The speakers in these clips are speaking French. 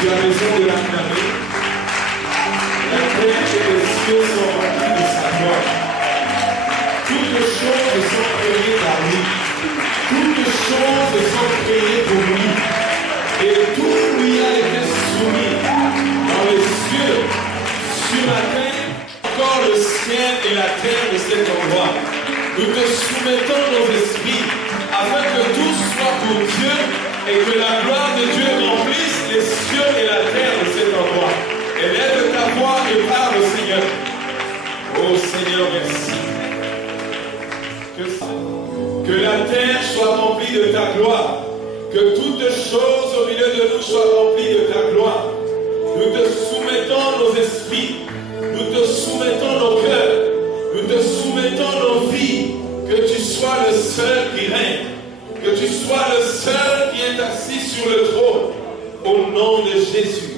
Tu as raison de l'acclamer. La terre et les cieux sont remplis de sa gloire. Toutes choses sont créées par lui. Toutes choses sont créées pour lui. Et tout lui a été soumis dans les cieux, sur la terre, encore le ciel et la terre de cet endroit. Nous te soumettons nos esprits afin que tout soit pour Dieu et que la gloire de Dieu remplisse les cieux et la terre de cet endroit. Élève ta voix et parle, Seigneur. Oh Seigneur, merci. Que la terre soit remplie de ta gloire. Que toutes choses au milieu de nous soient remplies de ta gloire. Nous te soumettons nos esprits. Nous te soumettons nos cœurs. Nous te soumettons nos vies. Que tu sois le seul qui règne. Que tu sois le seul qui est assis sur le trône. Au nom de Jésus.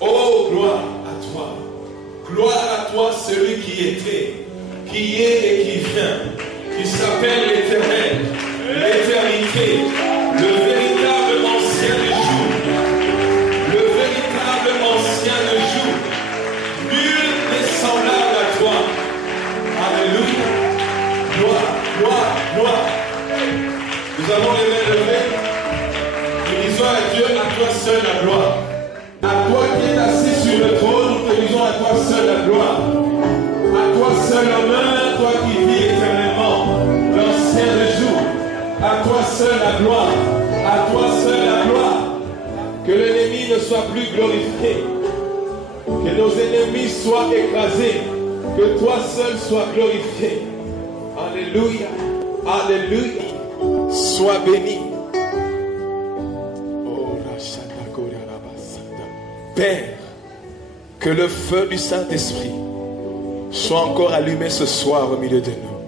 Oh, gloire à toi. Gloire à toi, celui qui était, qui est et qui vient. Qui s'appelle l'Éternel. L'éternité. Le véritable ancien des jours. Le véritable ancien des jours. Nul n'est semblable à toi. Alléluia. Gloire, gloire, gloire. Nous avons les mains levées. Nous disons à Dieu, à toi seul la gloire. À toi qui es assis sur le trône, nous te disons à toi seul la gloire. À toi seul l'honneur, toi qui vis éternellement, l'ancien des jours. À toi seul la gloire. À toi seul la gloire. Que l'ennemi ne soit plus glorifié. Que nos ennemis soient écrasés. Que toi seul sois glorifié. Alléluia. Alléluia. Sois béni. Père, que le feu du Saint-Esprit soit encore allumé ce soir au milieu de nous.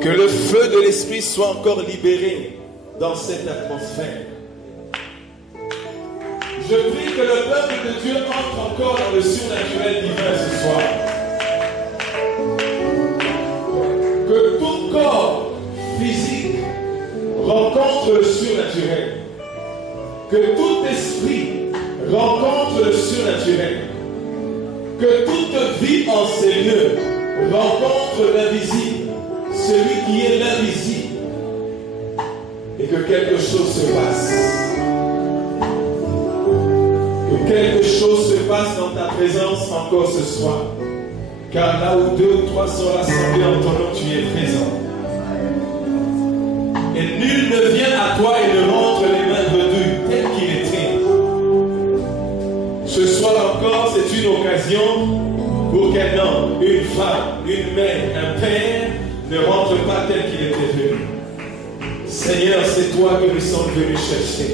Que le feu de l'Esprit soit encore libéré dans cette atmosphère. Je prie que le peuple de Dieu entre encore dans le surnaturel divin ce soir. Que tout corps physique rencontre le surnaturel. Que tout esprit rencontre le surnaturel. Que toute vie en ces lieux rencontre l'invisible, celui qui est l'invisible. Et que quelque chose se passe. Que quelque chose se passe dans ta présence encore ce soir. Car là où 2 ou 3 sont rassemblés en ton nom, tu es présent. Et nul ne vient à toi et ne rentre les mains redouées tel qu'il était. Ce soir encore, c'est une occasion pour qu'un homme, une femme, une mère, un père ne rentre pas tel qu'il était venu. Seigneur, c'est toi que nous sommes venus chercher.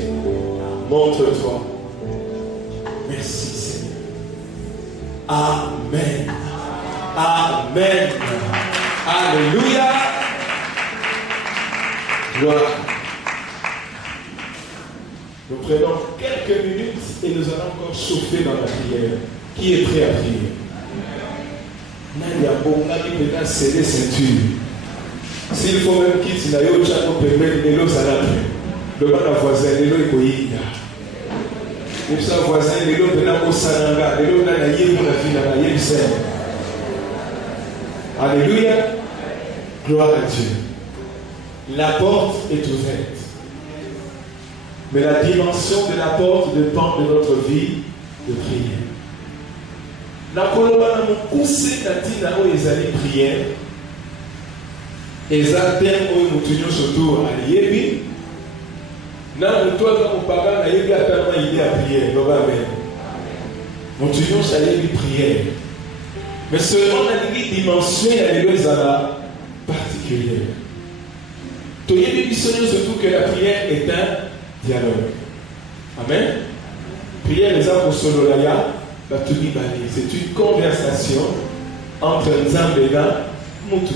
Montre-toi. Merci Seigneur. Amen. Amen. Alléluia. Gloire. Nous prenons quelques minutes et nous allons encore chauffer dans la prière. Qui est prêt à prier? Nadia Bonga qui peut serrer ceinture. S'il faut même quitter la yo chako permet de l'eau salade. Le bon voisin de l'eau est koïda. Nous sommes voisins de l'eau de la Mosananga, de l'eau de la Yé pour la fille de la Yé. Alléluia. Gloire à Dieu. La porte est ouverte. Mais la dimension de la porte dépend de notre vie de prière. La colomba n'a poussé la tina où ils allaient prière. Et ça terme où nous tenions surtout à l'Yébi. N'a nous toi comme papa n'a eu à tellement idée à prière. Nous tenions à l'Yébi prière. Mais seulement dans une dimension, il y a des particulières. Tu y a des surtout que la prière est un dialogue. Amen. Prière les arbres sololaya, c'est une conversation entre Nzambe et Moutou.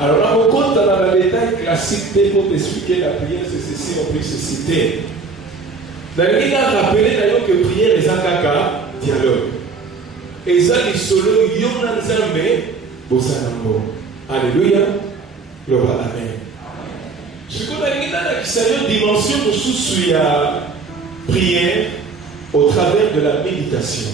Alors là, on compte dans la détail classique pour t'expliquer la prière, c'est ceci, on peut se citer. Dans le cas, rappelez d'ailleurs que prière est un caca dialogue. Et ça, les solo, Yona Nzambe, Bosanambo. Alléluia. Gloire, amen. Je connais une dimension de la prière au travers de la méditation.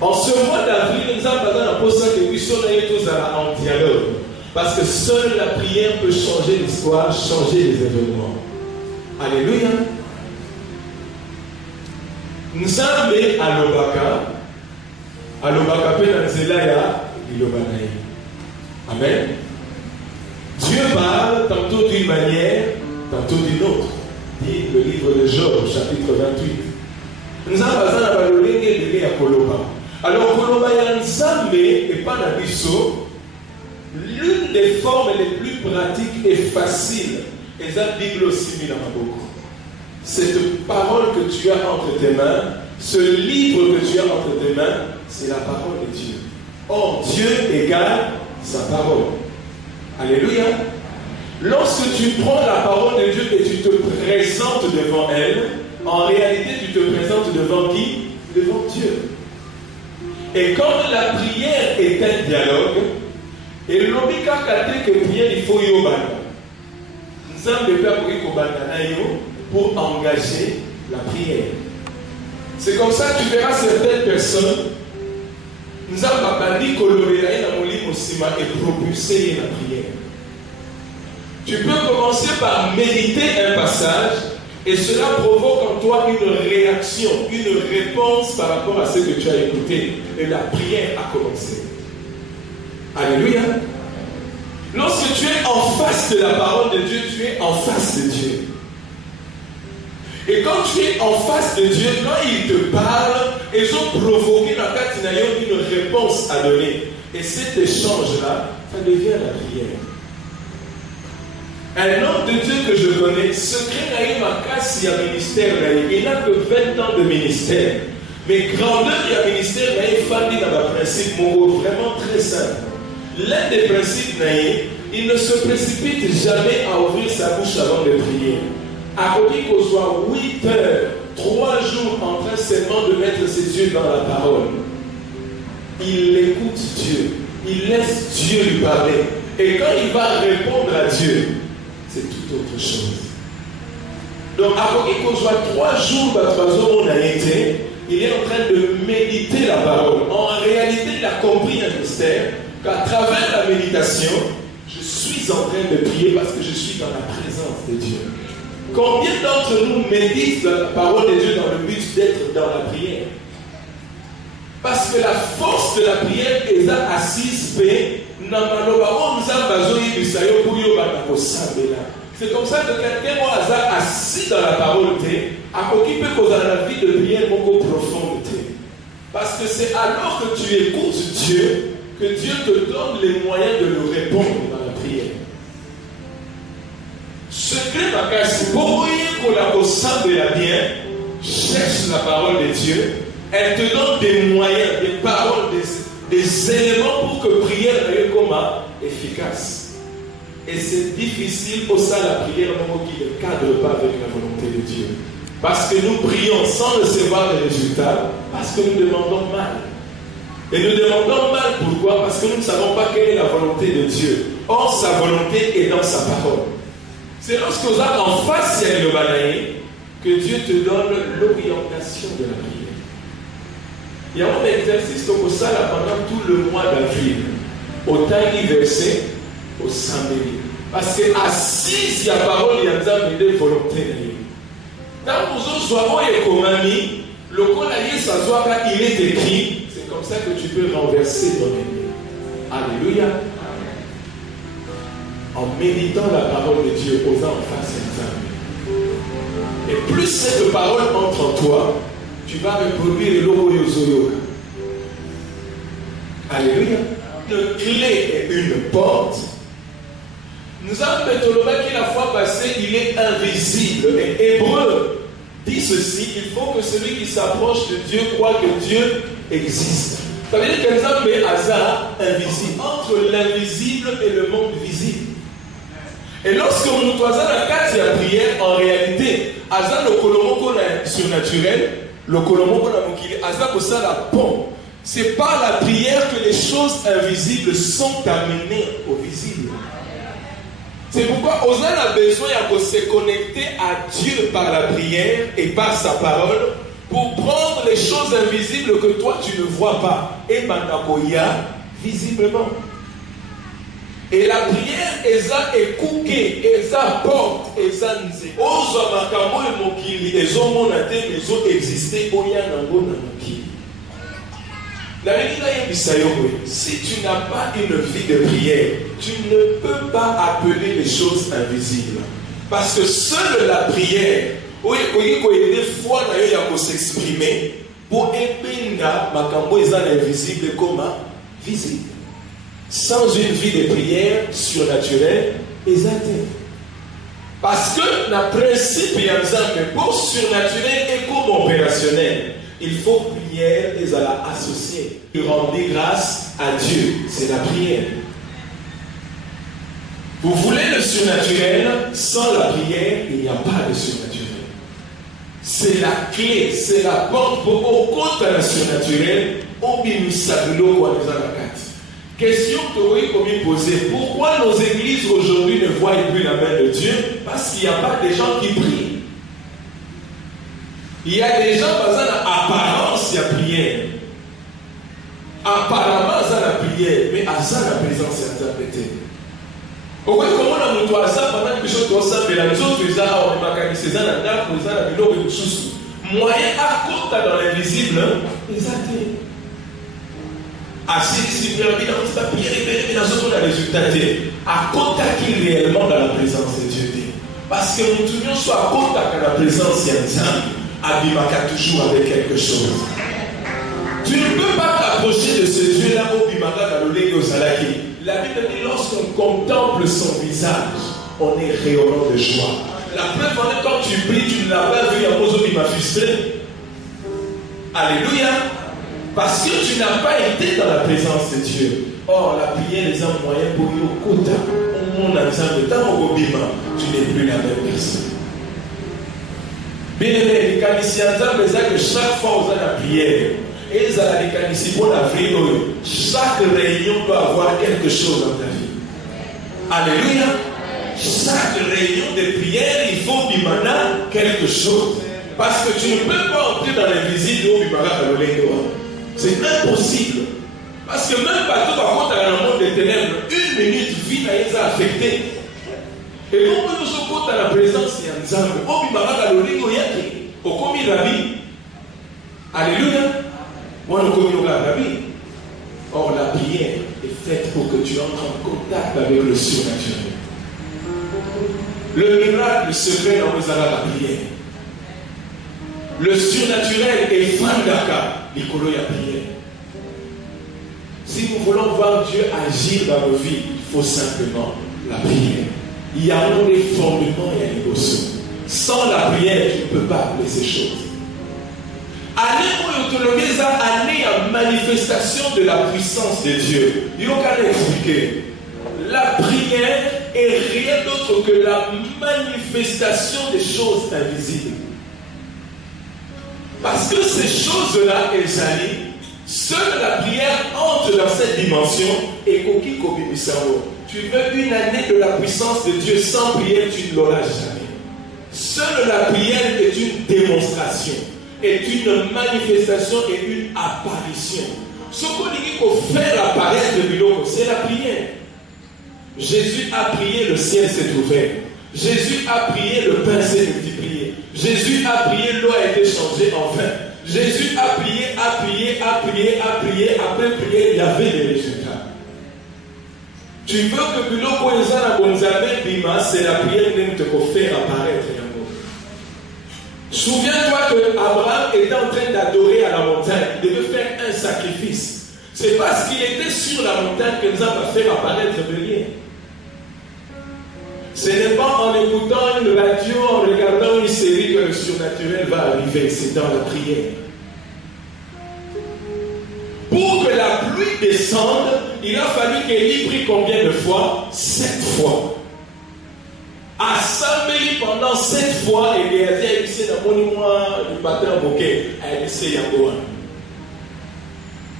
En ce mois d'avril, nous avons besoin que nous soyons tous en dialogue. Parce que seule la prière peut changer l'histoire, changer les événements. Alléluia. Nous avons alobaka pe na nzela ya liloba na ye. Amen. Dieu parle tantôt d'une manière, tantôt d'une autre. Dit le livre de Job, chapitre 28. Nous avons besoin de balolenge de ya koloba. Alors koloba ya nzambe et pas na biso, l'une des formes les plus pratiques et faciles est la Bible aussi mis dans ma bouche. Cette parole que tu as entre tes mains, ce livre que tu as entre tes mains, c'est la parole de Dieu. Or, Dieu égale sa parole. Alléluia. Lorsque tu prends la parole de Dieu et tu te présentes devant elle, en réalité, tu te présentes devant qui? Devant Dieu. Et comme la prière est un dialogue, et l'obika kate que prière, il faut yobana. Nous sommes des pères pour engager la prière. C'est comme ça que tu verras certaines personnes. Nous avons dit et propulser la prière. Tu peux commencer par méditer un passage et cela provoque en toi une réaction, une réponse par rapport à ce que tu as écouté. Et la prière a commencé. Alléluia. Lorsque tu es en face de la parole de Dieu, tu es en face de Dieu. Et quand tu es en face de Dieu, quand il te parle, ils ont provoqué dans Katinayon une réponse à donner. Et cet échange-là, ça devient la prière. Un homme de Dieu que je connais, secret Naïm Akassi à ministère Naïm, il n'a que 20 ans de ministère. Mais grandeur et ministère Naïm, Fandi dans un principe vraiment très simple. L'un des principes Naïm, il ne se précipite jamais à ouvrir sa bouche avant de prier. À côté qu'on soit 8 heures, 3 jours en train seulement de mettre ses yeux dans la parole. Il écoute Dieu. Il laisse Dieu lui parler. Et quand il va répondre à Dieu, c'est tout autre chose. Donc, à côté qu'on soit 3 jours, on a été, il est en train de méditer la parole. En réalité, il a compris un mystère qu'à travers la méditation, je suis en train de prier parce que je suis dans la présence de Dieu. Combien d'entre nous méditent la parole de Dieu dans le but d'être dans la prière? Parce que la force de la prière est assise paix. C'est comme ça que quelqu'un est assis dans la parole, à occupé la vie de prière beaucoup profonde. Parce que c'est alors que tu écoutes Dieu que Dieu te donne les moyens de lui répondre dans la prière. Secret Bakassi, pour qu'on la bien, cherche la parole de Dieu, elle te donne des moyens, des paroles, des éléments pour que la prière soit efficace. Et c'est difficile pour ça la prière qui ne cadre pas avec la volonté de Dieu. Parce que nous prions sans recevoir les résultats, parce que nous demandons mal. Et nous demandons mal pourquoi? Parce que nous ne savons pas quelle est la volonté de Dieu. Or, sa volonté est dans sa parole. C'est lorsque vous êtes en face à le balayer que Dieu te donne l'orientation de la prière. Il y a un exercice comme ça là, pendant tout le mois d'avril. Au temps versé, au samedi. Parce que assis, il y a parole, il y a une volonté. Quand vous avez comme ami, le collier s'assoit quand il est écrit, c'est comme ça que tu peux renverser ton ennemi. Alléluia. En méditant la parole de Dieu, posant en face à et plus cette parole entre en toi, tu vas reproduire l'Oyozoyo. Alléluia. Une clé et une porte. Nous avons méthodologie qui la fois passée, il est invisible. Et Hébreu dit ceci, il faut que celui qui s'approche de Dieu croit que Dieu existe. Ça veut dire que nous avons un hasard invisible, entre l'invisible et le monde visible. Et lorsque nous toisons la carte de la prière, en réalité, hasard le colombo surnaturel, le colombo hasard pour ça la pompe. C'est par la prière que les choses invisibles sont amenées au visible. C'est pourquoi on a besoin de se connecter à Dieu par la prière et par sa parole pour prendre les choses invisibles que toi tu ne vois pas et manakoya visiblement. Et la prière eza ekouke, eza porte, eza nze. Ozo makambo e mokili ezo monate mezo exister oya nango na mokili. Si tu n'as pas une vie de prière, tu ne peux pas appeler les choses invisibles. Parce que seule la prière, des fois, il y a s'exprimer pour épinga makambo ezan invisible comme visible. Sans une vie de prière surnaturelle, exacte. Parce que le principe est pour surnaturel et comme opérationnel. Il faut prière et à la associer. Rendre grâce à Dieu, c'est la prière. Vous voulez le surnaturel, sans la prière, il n'y a pas de surnaturel. C'est la clé, c'est la porte pour au compte à la surnaturel, au bimisabilo ou à la carte. Question que vous pouvez poser, pourquoi nos églises aujourd'hui ne voient plus la main de Dieu? Parce qu'il n'y a pas de gens qui prient. Il y a des gens qui ont l'apparence de la prière. Apparemment, ça la prière, mais à ça la présence est interprétée. Pourquoi comment on a montré ça pendant que je suis ensemble, la zone de ça, on est mécanisé dans la nappe, on est dans la bilo et sous. Moyen à côté dans l'invisible, exactement. Assis, si bien bien dans sa prière, et dans ce qu'on a résultat, à côté qui réellement dans la présence de Dieu. Parce que nous tournions soit à côté de la présence de Dieu. Abimaka toujours avec quelque chose. Tu ne peux pas t'approcher de ce Dieu-là au Bimaka Kalolé au Salaki. La Bible dit lorsqu'on contemple son visage, on est rayonnant de joie. La preuve en est quand tu pries, tu ne l'as pas vu à Mozo Bimafusté. Alléluia. Parce que tu n'as pas été dans la présence de Dieu. Or, la prière est un moyen pour y au quota. On a besoin de temps au Bima, tu n'es plus la même personne. Bien aimé, les caniciens, que chaque fois vous avez la prière, et les caniciens pour la vie, chaque réunion doit avoir quelque chose dans ta vie. Alléluia. Chaque réunion de prière, il faut bimana quelque chose. Parce que tu ne peux pas entrer dans l'invisible au bimana kalolengo. C'est impossible. Parce que même pas tout par contre dans le monde des ténèbres, une minute vie n'a pas affecté. Et quand nous sommes à la présence de Nzambe, au bimana kalolengo yaki, au komi rabi. Alléluia. Moi, nous connaissons la vie. Or, la prière est faite pour que tu entres en contact avec le surnaturel. Le miracle, le secret dans les la prière. Le surnaturel est fandaka, l'icolo ya prière. Si nous voulons voir Dieu agir dans nos vies, il faut simplement la prière. Il y a des fondements et des notions. Sans la prière, tu ne peux pas appeler ces choses. Année où l'autonomie a année à manifestation de la puissance de Dieu. Il faut expliquer. La prière est rien d'autre que la manifestation des choses invisibles. Parce que ces choses-là, elles allient, seule la prière entre dans cette dimension et Koki Kobi Misao. Tu veux une année de la puissance de Dieu sans prière, tu ne l'auras jamais. Seule la prière est une démonstration, est une manifestation et une apparition. Ce qu'on dit qu'il faut faire apparaître le biloko, c'est la prière. Jésus a prié, le ciel s'est ouvert. Jésus a prié, le pain s'est multiplié. Jésus a prié, l'eau a été changée en vin. Jésus a prié, après prier, il y avait des résultats. Tu veux que biloko ezana gonzalbe bima, c'est la prière qui te fait faire apparaître. Souviens-toi que Abraham était en train d'adorer à la montagne. Il devait faire un sacrifice. C'est parce qu'il était sur la montagne que nous avons fait apparaître le lien. Ce n'est pas en écoutant une radio, en regardant une série que le surnaturel va arriver. C'est dans la prière. Pour que la pluie descende, il a fallu qu'Élie prie combien de fois? 7 fois. Assemblée pendant 7 fois, et il a dit dans mon du matin au bouquet,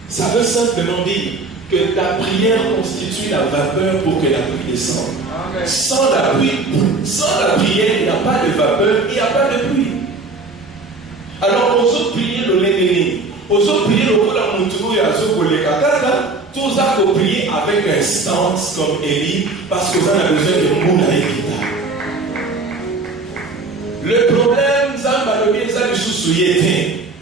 ça veut simplement dire, que ta prière constitue la vapeur pour que la pluie descende. Sans la prière, il n'y a pas de vapeur, il n'y a pas de pluie. Alors, aux autres prières, le lénéné, aux autres prières, le la montou et à ceux pour les kakaka, tout ça, faut prier avec un stance comme Élie, parce que ça a besoin de moula et kita. Le problème,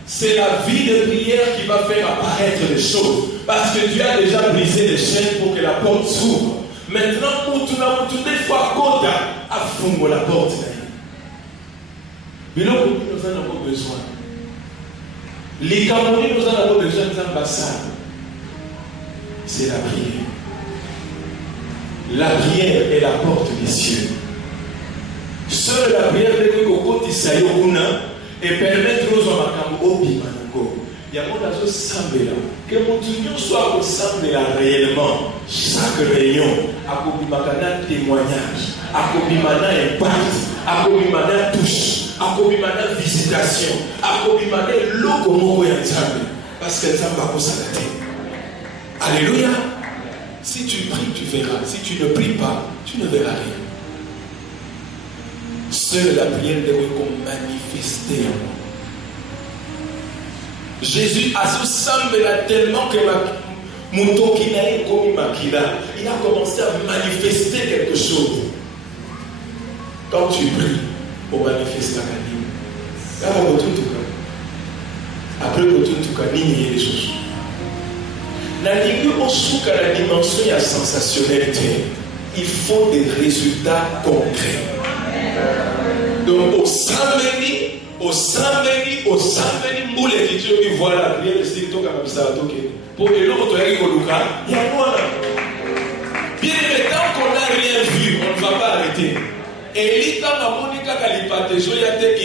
c'est la vie de prière qui va faire apparaître les choses. Parce que Dieu a déjà brisé les chaînes pour que la porte s'ouvre. Maintenant, pour tout des fois, Kota a fondé la porte. Mais là, nous en avons besoin. Les Camerounais, nous en avons besoin d'ambassades. C'est la prière. La prière est la porte des cieux. Seule la prière de Kokoti Sayokuna et permettre aux hommes au Bimanoko. Il y a mon asso Sambela. Que mon union soit au Sambela réellement. Chaque réunion, à Kobimana témoignage, à Kobimana impact, à Kobimana touche, à Kobimana visitation, à Kobimana locomo Yanzambe. Parce que ça va consacrer. Alléluia. Si tu pries, tu verras. Si tu ne pries pas, tu ne verras rien. Seule la prière doit manifester. Jésus a ce semble tellement que il a commencé à manifester quelque chose. Quand tu pries, on manifeste la vie. Après, il y a des choses. La dimension il y a sensationnalité. Il faut des résultats concrets. Donc au samedi, pour les étudiants qui voient la prière, le style comme ça, pour les autres, il y a quoi? Bien aimé, tant qu'on n'a rien vu, on ne va pas arrêter. Et il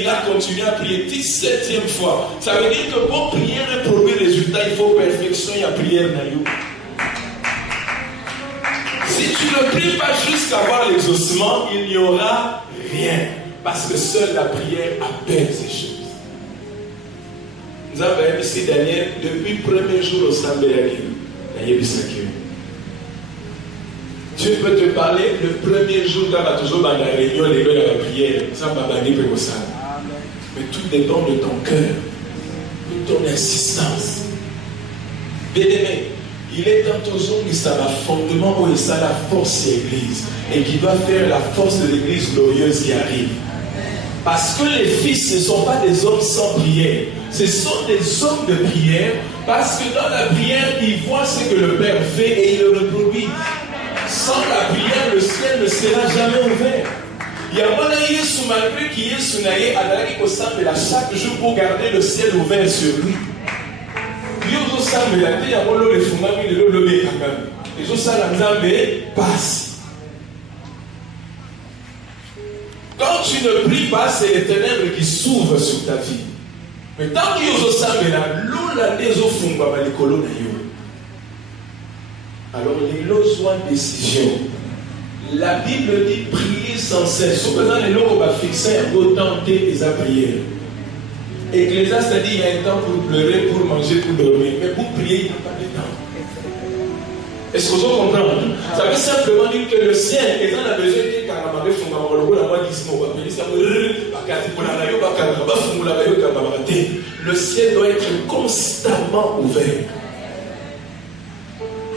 a continué à prier 17e fois. Ça veut dire que pour prier et produire résultat, il faut perfection et la prière. Si tu ne pries pas jusqu'à voir l'exaucement, il n'y aura rien. Parce que seule la prière appelle ces choses. Nous avons ici Daniel depuis le premier jour au Sambéaki. Dieu peut te parler le premier jour quand tu as toujours dans la réunion, les gars, la prière. Mais tout dépend de ton cœur, de ton insistance. Bien aimé, il est dans ton zone qui ça va fondement où il ça la force de l'église et qui va faire la force de l'église glorieuse qui arrive. Parce que les fils ne sont pas des hommes sans prière, ce sont des hommes de prière parce que dans la prière, ils voient ce que le Père fait et ils le reproduisent. Sans la prière, le ciel ne sera jamais ouvert. Il y a un Yesu malgré qui est sunaye à la Kosambe chaque jour pour garder le ciel ouvert sur lui. Dieu Kosambe la terre, on le fumami le lobé kangam. Et je sais la Nzambe passe. Quand tu ne pries pas, c'est les ténèbres qui s'ouvrent sur ta vie. Mais tant que Dieu Kosambe la l'eau la déso fumba ba likolo na yo. Alors, les besoin de décision. La Bible dit prier sans cesse. Au présent, les lots va fixer un beau temps des prières. Ecclésiaste a dit il y a un temps pour pleurer, pour manger, pour dormir. Mais pour prier, il n'y a pas de temps. Est-ce que vous comprenez? Ça veut simplement dire que le ciel, et on a besoin de Karamare le ciel doit être constamment ouvert.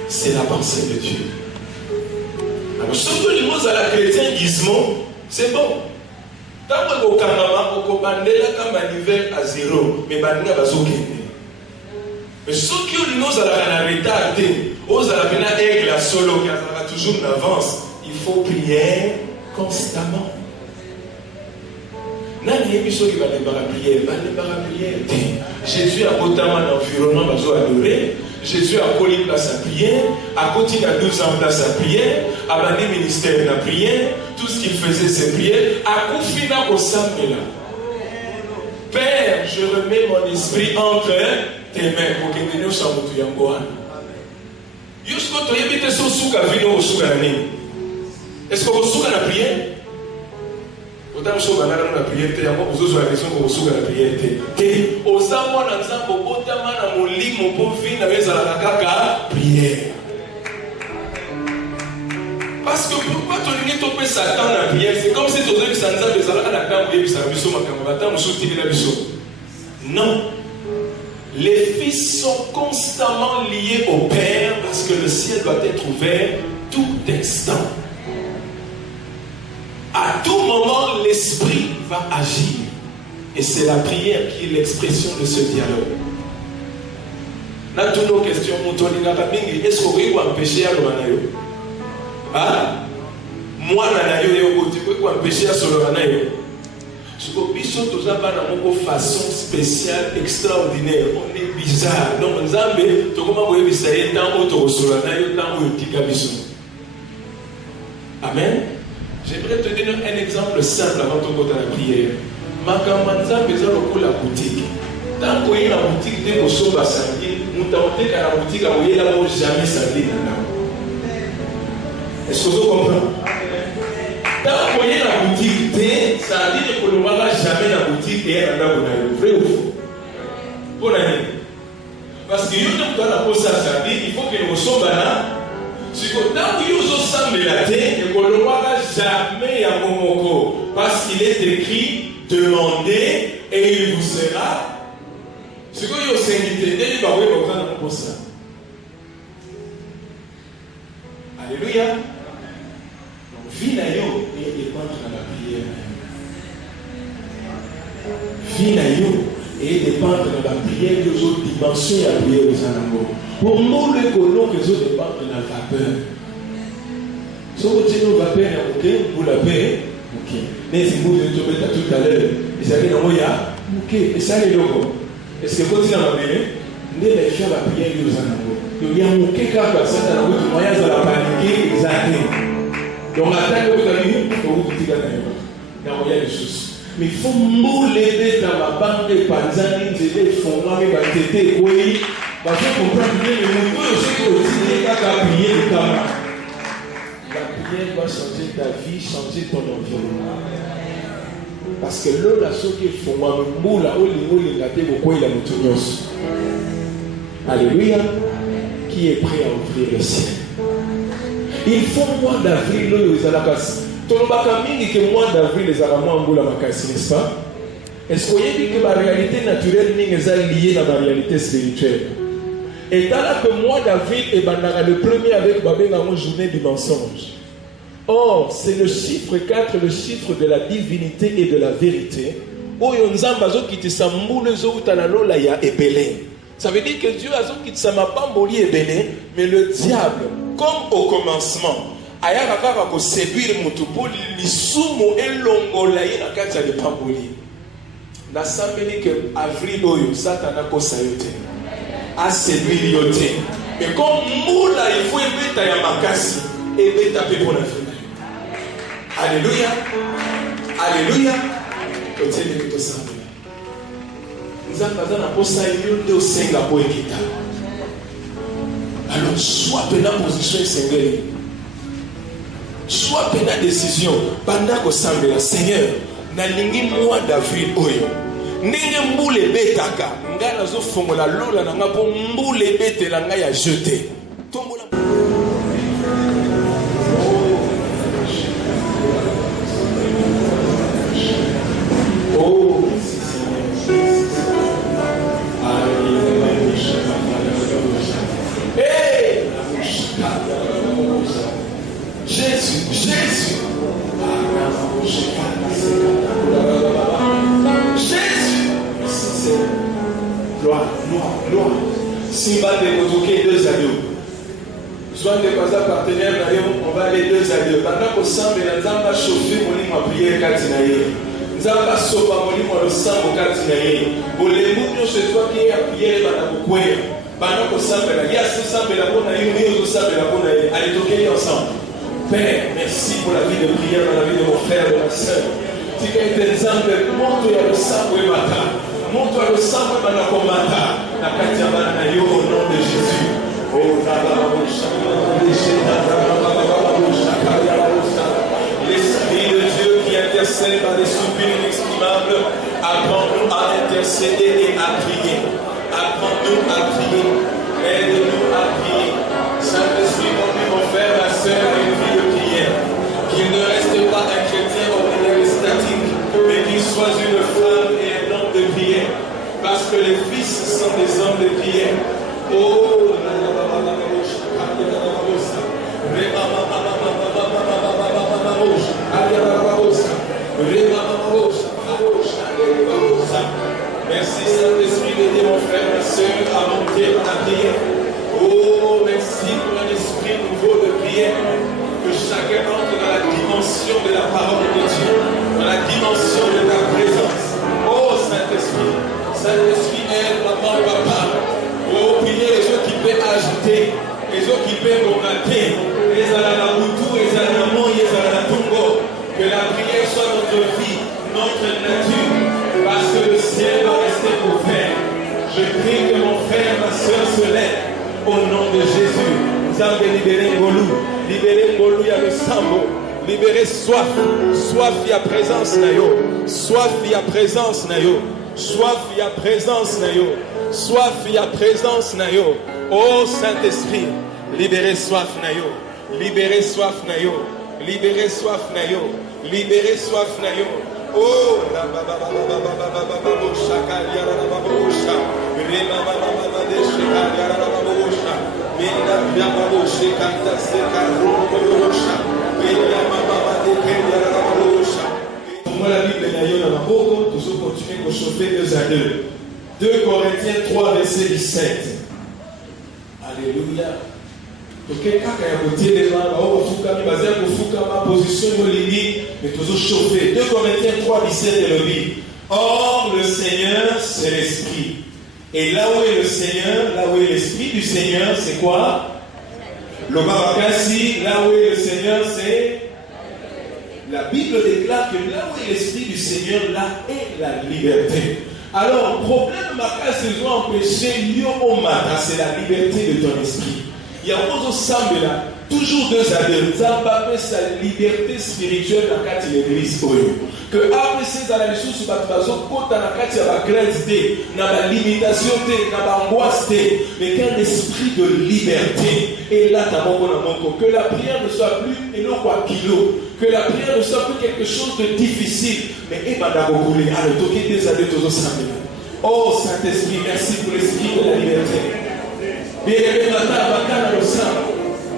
C'est la pensée de Dieu. Alors, ce que nous avons à la chrétien gizmo, c'est bon. Tant que au Kanama, au Kobandela, comme un hiver à zéro, mais Bandina va s'occuper. Mais ce que nous avons à la retardé, aux Arabina aigle à solo, qui a toujours une avance, il faut prier constamment. Jésus a notamment l'environnement adoré. Jésus a collé place à prière, a continué à 12 ans place à prière, a abandonné le ministère de la prière, tout ce qu'il faisait c'est prière, a confié au Sambela. Père, je remets mon esprit entre tes mains pour que nous soyons tous en Gohan. Jusqu'au temps où tu es sous souka vino au souka nani. Est-ce que vous souka la prière? Autant que vous souka la prière, il y a beaucoup de choses que vous souka la prière. Et aux amours dans un beau temps, dans mon lit, mon pauvre vie, dans les alakaka, prière. Parce que pourquoi tu n'es pas Satan dans la prière? C'est comme si tu disais que ça nous a besoin de la table et que ça nous a besoin. Non. Les fils sont constamment liés au Père parce que le ciel doit être ouvert tout instant. À tout moment, l'Esprit va agir. Et c'est la prière qui est l'expression de ce dialogue. Dans toutes nos questions, est-ce qu'on peut empêcher à l'Omanayo? Moi, je peux empêcher à l'Omanayo. Ce que Bishop nous a une façon spéciale, extraordinaire. On est bizarre. Donc, on a dit, comment vous avez essayé tant autre Solanayo, tant autre Bishop. Amen. J'aimerais te donner un exemple simple avant de côté la prière. Makamanza besoin de la boutique. Tant qu'on est la boutique de Kosoba Sandi, nous t'avons dit qu'à la boutique, on est là où jamais Sandi n'a. Est-ce que vous comprenez? Tant qu'on est la boutique, ça dit que nous ne voyons jamais la boutique et elle a vrai ou faux? Pour l'année. Parce que nous avons la pose à Sandi, il faut que nous sommes là. Si tant que nous sommes là, et qu'on ne voit jamais à Momoko, parce qu'il est écrit, demandez et il vous sera. Si vous avez s'invité, il va vous avoir pour ça. Alléluia. Donc, vie naïo et dépendre dans la prière. Vie naïo et dépendre dans la prière des autres dimensions et la prière des animaux. Pour nous, les colons, les autres dépendent dans la vapeur. Si vous dites nous vapeur, vous la paix. Ok. Mais si vous dites tout à l'heure, vous avez dit ok. Et ça, les logos. Est-ce que vous dites dans la prière, nous allons faire la prière des animaux. Il y a un quelque chose dans le moyen de la paniquer, exactement. Donc, la taille que vous avez dit, vous dites dans le moyen des choses. Mais il faut mouler dans la bande de Panzani, des fonds, mais va t'aider, oui. Parce que vous comprenez, mais vous pouvez aussi continuer à prier le camarade. La prière doit changer ta vie, changer ton environnement. Parce que l'eau, la chose qui est fond, moula, alléluia. Qui est prêt à ouvrir le ciel? Il faut mois d'avril, les alakas. Tolobakami dit que mois d'avril, les alamans en boula makasi, n'est-ce pas? Est-ce que vous voyez que la réalité naturelle n'est liée à la réalité spirituelle? Et dans le mois d'avril, le premier avec Babé dans une journée du mensonge. Or, c'est le chiffre 4, le chiffre de la divinité et de la vérité. Ça veut dire que Dieu a dit que mais le diable, comme au commencement, a séduire Moutoupo, l'issoumo et l'ongolaï na kati ya pamboli. Na sambeli que avril oyo, Satan a kosayote. A séduire yote. Mais comme moula, il faut ébeta ya makasi, ébeta pe pour la vie. Alléluia. Alléluia. Côté de tout ça. Nous avons un posaïo de Singapour et Kita. Alors, soit pendant la position Seigneur, soit pendant la décision, pendant que Seigneur, Seigneur, na lingi mois d'avril oyo. Nenge mboule betaka, ngana zo fongola lola na ngapo mboule betela nga ya jeter. Tombola. Oh, hey! Jésus, Jésus. Jésus. Gloire, gloire, gloire. Simba de Kotoké, 2 agneaux. Soit de pas partenaire, on va aller 2 agneaux. Pendant qu'on semble, nous allons chauffer mon lit à prière Katinaïe. Nous allons sauver mon lit à le sang au Katinaïe. Pour les moutons, c'est toi qui es à prière pendant qu'on couille. Pendant qu'on semble, il y a ce semble la bonne année, il y a ce semble la bonne année. Allez, toquer ensemble. Père, merci pour la vie de prière dans la vie de mon frère et de ma soeur. Tu es un exemple, montre-toi le sang et matin. Montre-toi le sang et matin comme matin. La Katiabana au nom de Jésus. Oh, l'Esprit de Dieu qui intercède par des soupirs inexprimables, apprends-nous à intercéder et à prier. Apprends-nous à prier. Aide-nous à prier. Saint-Esprit, conduis mon frère, ma soeur à une vie de prière. sois une femme et un homme de prière, parce que les fils sont des hommes de prière. Oh, merci Saint-Esprit d'aider mon frère et ma soeur à monter dans la prière. Oh, merci pour un esprit nouveau de prière. Que chacun entre dans la dimension de la parole de Dieu, dans la dimension de ta présence. Oh Saint-Esprit, Saint-Esprit aide maman, papa. Oh, priez les gens qui peuvent ajouter, les gens qui peuvent augmenter, les alalabutu, les alamons, les alalatongo. Que la prière soit notre vie, notre nature, parce que le ciel va rester ouvert. Je prie que mon frère, ma soeur se lève au nom de Jésus. Nous avons libéré Ngolou, libéré Ngolou, il y a le sambo, libéré soif, soif, il y a présence, Nayo, soif, il y a présence, Nayo, soif, il y a présence, Nayo, soif, il y a présence, Nayo. Oh Saint-Esprit, libérez soif, Nayo, libérez soif, Nayo, libérez soif, Nayo, libérez soif, Nayo. Oh, la ba ba ba ba ba ba ba ba ba shaka ya la ba ba sha, re ba ba ba ba ba de shaka ya la ba ba sha, me na ya ba ba shaka ta se ka ro ba sha, me ya ba ba ba de ke ya la ba sha. Moi la Bible na yo na maboko, toujours continuer à chauffer 2 à 2. 2 Corinthiens 3 verset 17. Alléluia. Toke kaka ya kotelema bao bafukami baza kofukama position molini mais toujours chauffé. 2 Corinthiens 3 17 et le dit. Or le Seigneur c'est l'esprit. Et là où est le Seigneur, là où est l'esprit du Seigneur, c'est quoi? Le Babakasi, là où est le Seigneur, c'est la Bible déclare que là où est l'esprit du Seigneur, là est la liberté. Alors, problème macasse ils ont empêché Yo Omata, c'est la liberté de ton esprit. Il y a là, toujours 2 à 2. Zamba fait sa liberté spirituelle dans l'église. Que après ces années, sous Batbazo, quand dans la carte, il y a la crainte, dans la limitation, dans l'angoisse, mais qu'un esprit de liberté. Et là, que la prière ne soit plus et non quoi kilo. Que la prière ne soit plus quelque chose de difficile. Mais et alors, toquez 2 à 2, oh Saint-Esprit, merci pour l'esprit de la liberté. Bien-aimé, matin, dans le sang,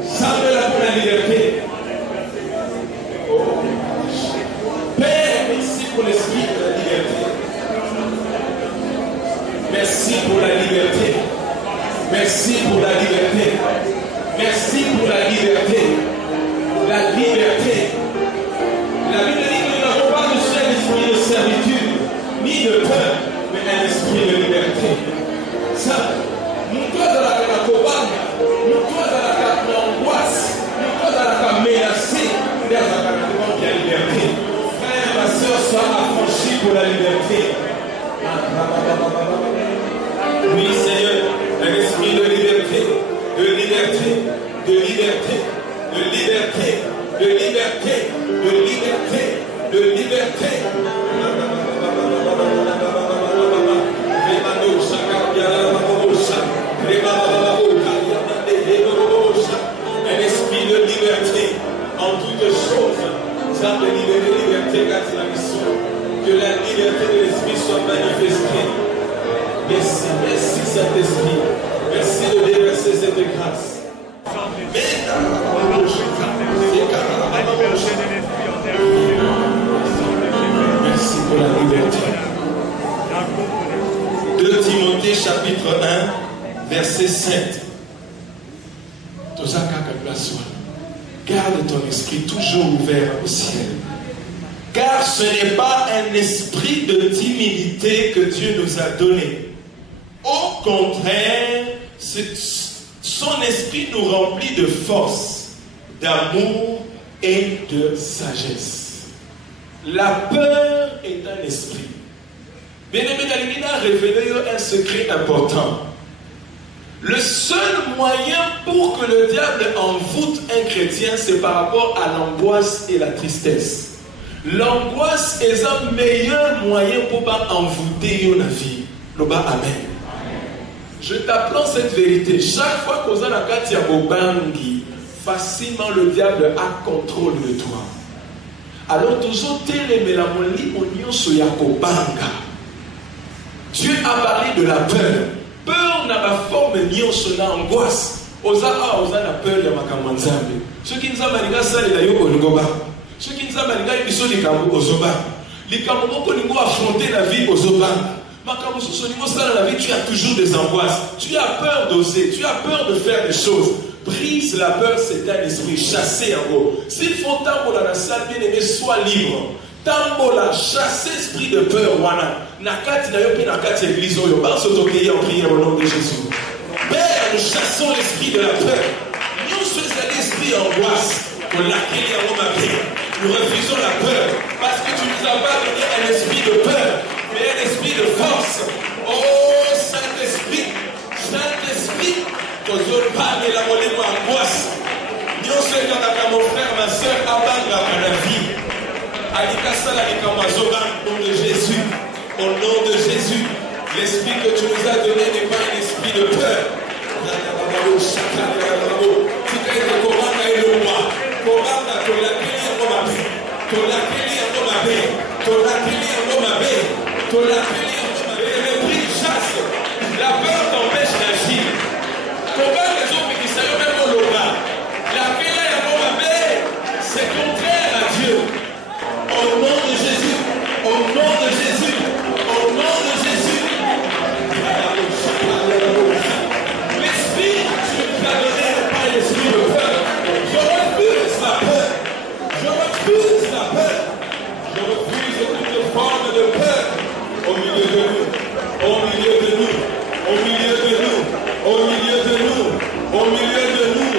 sans-la pour la liberté. Oh. Père, merci pour l'esprit de la liberté. Merci pour la liberté. Merci pour la liberté. Merci pour la liberté. La liberté. La Bible dit que nous n'avons pas de seul esprit de servitude, ni de peur, mais un esprit de liberté. Ça, nous sommes dans la cobane, nous sommes dans la angoisse, nous sommes dans la menacée, dans la liberté. Frère, ma soeur, sois affranchi pour la liberté. Oui, Seigneur, un esprit de liberté, de liberté, de liberté, de liberté, de liberté, de liberté, de liberté. Un esprit de liberté en toutes choses. Ça de liberté quand la mission. Que la liberté de l'esprit soit manifestée. Merci, merci Saint-Esprit. Merci de déverser cette grâce. Merci pour la liberté. 2 Timothée chapitre 1, verset 7. Garde ton esprit toujours ouvert au ciel. Car ce n'est pas un esprit de timidité que Dieu nous a donné. Au contraire, son esprit nous remplit de force, d'amour et de sagesse. La peur est un esprit. Bien-aimé Dalimina a révélé un secret important. Le seul moyen pour que le diable envoûte un chrétien, c'est par rapport à l'angoisse et la tristesse. L'angoisse est un meilleur moyen pour ne pas envoûter la vie. Loba Amen. Je t'apprends cette vérité. Chaque fois qu'on a la carte Bobangi, facilement le diable a contrôle de toi. Alors toujours telemela molimo nyonso ya kobanga. Dieu a parlé de la peur. Peur n'a pas forme nyonso na angoisse. Oza na peur ya makambo nzambe. Soki nzambe alinga salela yo olingoba. Soki nzambe alinga biso likambo ozoba. Likambo moko lingo affronter la vie ozoba. Makambo soso lingo sala la vie, tu as toujours des angoisses. Tu as peur d'oser, tu as peur de faire des choses. Brise la peur, c'est un esprit chassé en gros. S'il faut tambola la salle, bien aimé, sois libre. Tambola, chasse esprit de peur, wana. Nakati na yo pe nakati église oyo. Parce que tu en prière au nom de Jésus. Père, nous chassons l'esprit de la peur. Nous sommes l'esprit angoisse. Pour laquelle nous refusons la peur. Parce que tu ne nous as pas donné un esprit de peur, mais un esprit de force. Oh, Saint-Esprit, Saint-Esprit. Tozolpane la molemo angoisse. Nous sommes quand mon frère, ma soeur, abanga la vie. Alikasala likamazoba, au nom de Jésus. Au nom de Jésus. L'esprit que tu nous as donné n'est pas un esprit de peur. L'esprit chasse. La peur t'empêche d'agir. Comment les hommes qui savent même au loba, la paix c'est contraire à Dieu. Au nom de Jésus, au nom de Jésus, au nom de Jésus. L'esprit que tu nous as donné n'est pas l'esprit de peur. Je refuse la peur. Je refuse la peur. Je refuse toute forme de peur au milieu de nous. Au milieu de nous. Au milieu de nous. Au milieu de nous. Au milieu de nous.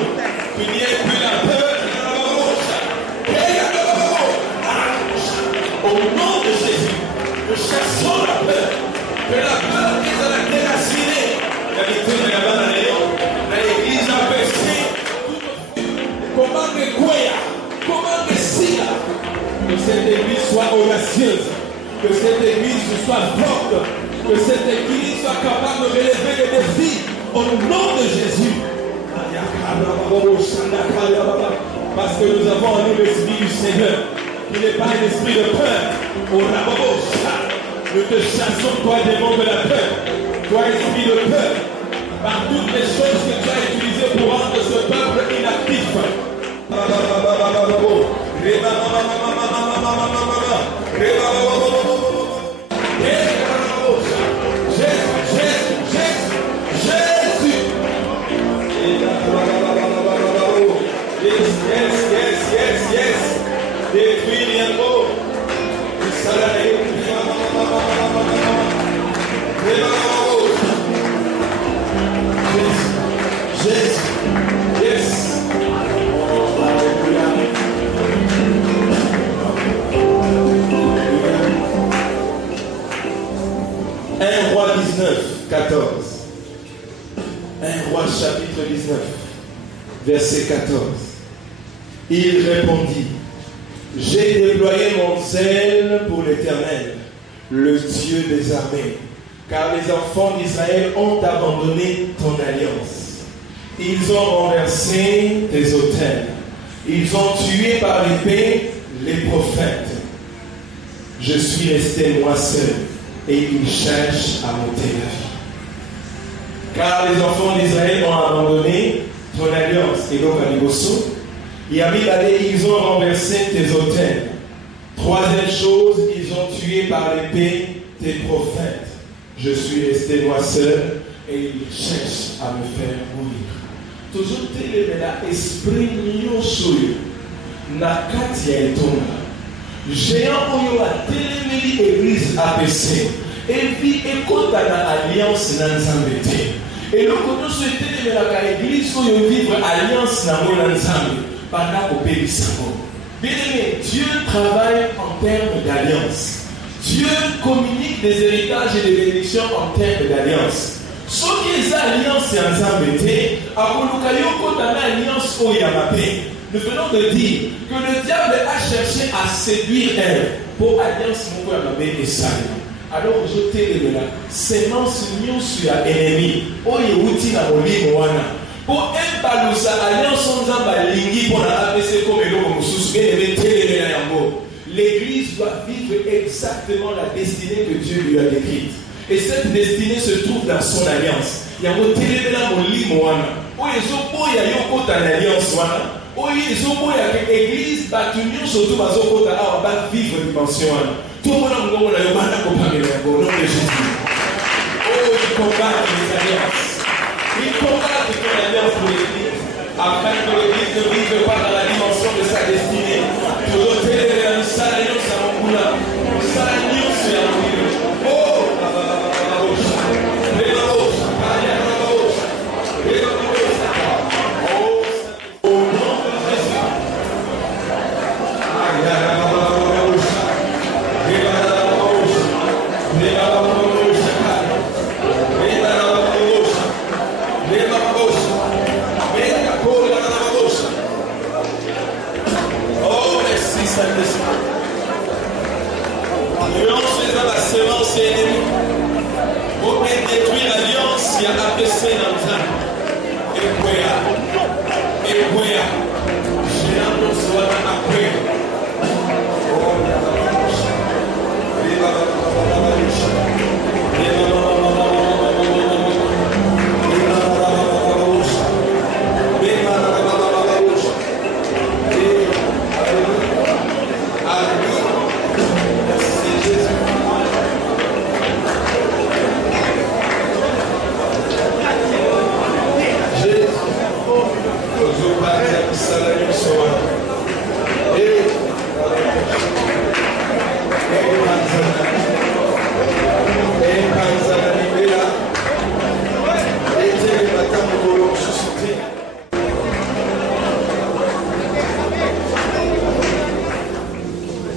Qu'il n'y ait plus la peur. Au nom de Jésus, nous chassons la peur. Que la peur est à la déracinée. La victoire de la bande à Léon, dans l'église a baissé. Comment que Kouya, comment que Silla, que cette église soit audacieuse, que cette église soit forte, que cette église soit capable de relever les défis. Au nom de Jésus. Parce que nous avons en nous l'esprit du Seigneur. Il n'est pas un esprit de peur. Nous te chassons, toi, démon de la peur. Toi, esprit de peur. Par toutes les choses que tu as utilisées pour rendre ce peuple inactif. Yes. Détruis les mots. Yes. 1 Roi 19, 14. 1 Roi chapitre 19, verset 14. Il répondit: j'ai déployé mon zèle pour l'Éternel, le Dieu des armées, car les enfants d'Israël ont abandonné ton alliance. Ils ont renversé tes autels. Ils ont tué par l'épée les prophètes. Je suis resté moi seul, et ils cherchent à m'ôter la vie. Car les enfants d'Israël ont abandonné ton alliance. Et donc, ils ont renversé tes autels. Troisième chose, ils ont tué par l'épée tes prophètes. Je suis resté moi seul et ils cherchent à me faire mourir. Toujours télémena esprit nyonsoyo na kati ya etonga. Géant oyo a télémeli église APC. Et puis ekota na alliance na nzambe te. Et le koto so télémena ka église oyo vivre alliance na mo na nzambe. Bien aimé, Dieu travaille en termes d'alliance. Dieu communique des héritages et des bénédictions en termes d'alliance. Ce qui est alliance et ensemble, nous venons de dire que le diable a cherché à séduire elle pour alliance et salut. Alors je t'ai dit là, sémence nous sur l'ennemi. Pour un balousa alliance on a balingi pour la APC comme le comme sous bien télémena yango. l'Église doit vivre exactement la destinée que Dieu lui a décrite. Et cette destinée se trouve dans son alliance. Il y a un alliance. L'église va tenir surtout à vivre dimension. Tout le monde a nom de Jésus. Oh, il combat les alliances. Il combat les alliances pour l'église. Afin que l'église ne vive pas dans la dimension de sa destinée. Pour ôter un salaire, ça va couler. Un salaire, c'est un peu. Oh,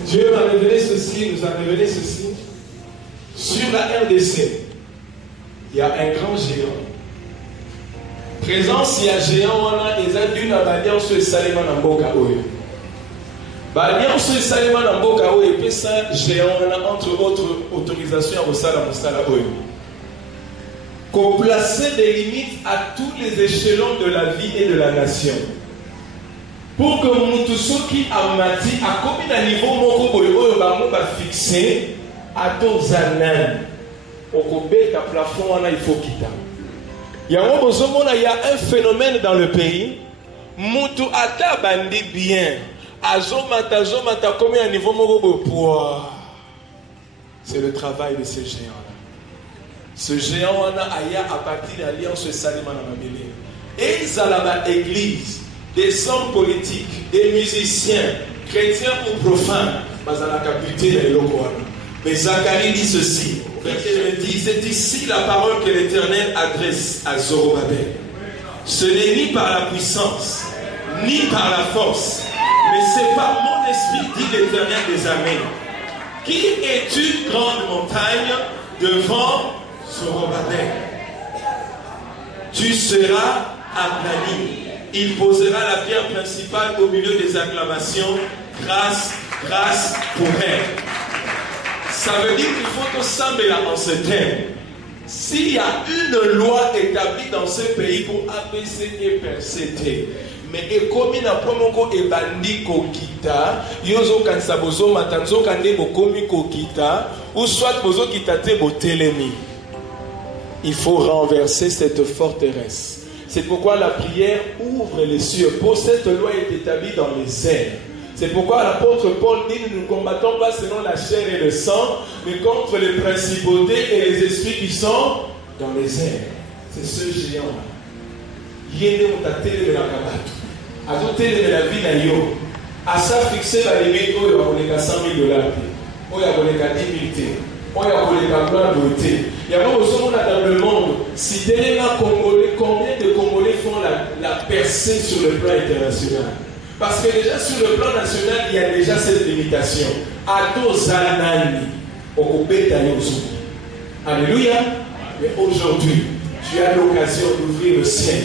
Dieu m'a révélé ceci, nous a révélé ceci. Sur la RDC, il y a un grand géant. Présence, il y a géant, il y a d'une alliance et Salima Namboka Oyo. L'alliance et Salima Namboka Oyo, et puis ça, géant, entre autres autorisations à Moussala Oyo. Qu'on plaçait des limites à tous les échelons de la vie et de la nation. Pour que Moutoussoki Amati a commis un niveau Mokoboyo va fixer à 12 années. Au Kobe, à plafond, il faut quitter. Il y a un phénomène dans le pays. Moutou Ata bandi bien. Azomata, commis un niveau Mokoboyo. C'est le travail de ces géants-là. Ce géant a à partir de l'alliance Salima Namabele. Et ils ont l'église. Des hommes politiques, des musiciens, chrétiens ou profanes, mais Zacharie dit ceci, il dit, c'est ici la parole que l'Éternel adresse à Zorobabel. Ce n'est ni par la puissance, ni par la force, mais c'est par mon esprit, dit l'Éternel des armées. Qui est une grande montagne devant Zorobabel? Tu seras aplani. Il posera la pierre principale au milieu des acclamations. Grâce, grâce pour elle. Ça veut dire qu'il faut que ça mette en ce terme. S'il y a une loi établie dans ce pays pour APC et perséter, mais ekomi na promoko ebandi kokita, yozo kansa bozo matanzo kande bokomi kokita, ou soit bozo kitate botelemi. Il faut renverser cette forteresse. C'est pourquoi la prière ouvre les cieux. Pour cette loi est établie dans les airs. C'est pourquoi l'apôtre Paul dit, nous ne combattons pas selon la chair et le sang, mais contre les principautés et les esprits qui sont dans les airs. C'est ce géant-là. Yéné motatele de la kabatu. Azotele de la vie d'ailleurs. À ça fixer la limite, il y a 100 000 $. Il y a 10 000 $. Il y a aussi dans le monde, si les Congolais, combien de Congolais font la percée sur le plan international? Parce que déjà sur le plan national, il y a déjà cette limitation. Alléluia. Mais aujourd'hui, tu as l'occasion d'ouvrir le ciel,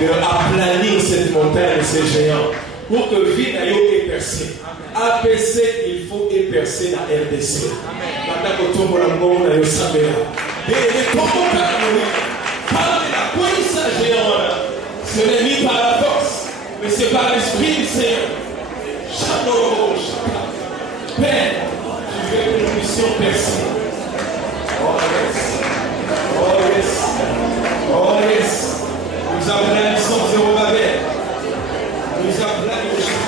d'aplanir cette montagne et ces géants, pour que Vinayo est percé. APC, il faut épercer la RDC. Ce n'est ni par la force, mais c'est par l'esprit du Seigneur. Père, tu veux que nous puissions percer. Oh yes. Oh yes. Oh yes. Nous applaudissons Zérobabel. Nous applaudissons.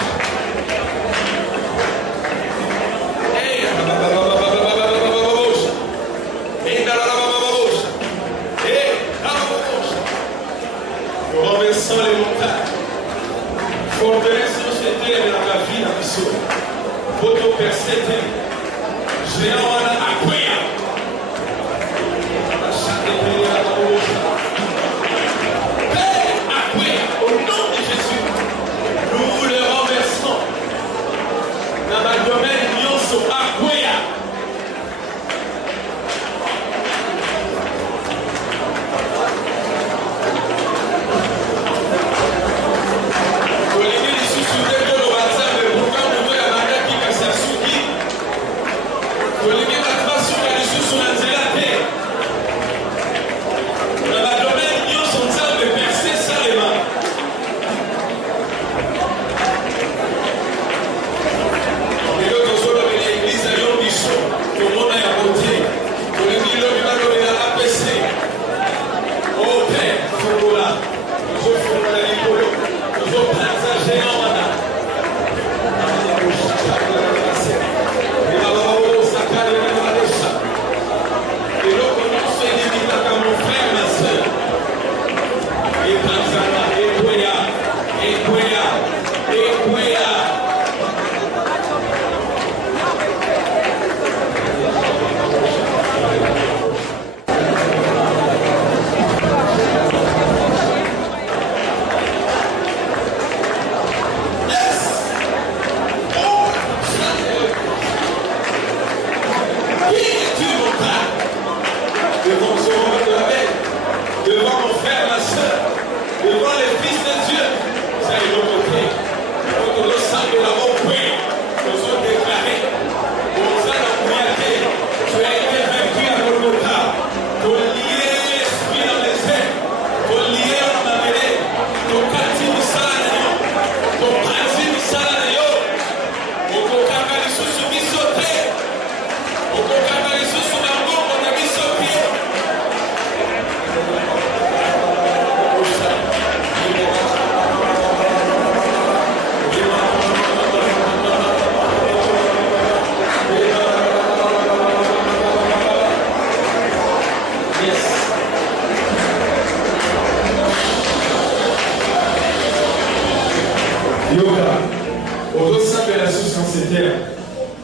Nous renversons les montagnes. Forteresse dans cette terre dans la vie, la mission. Votre persété. Géant à Aquia. Père Aquia, au nom de Jésus, nous le renversons. Dans ma domaine, nous sommes Aquia.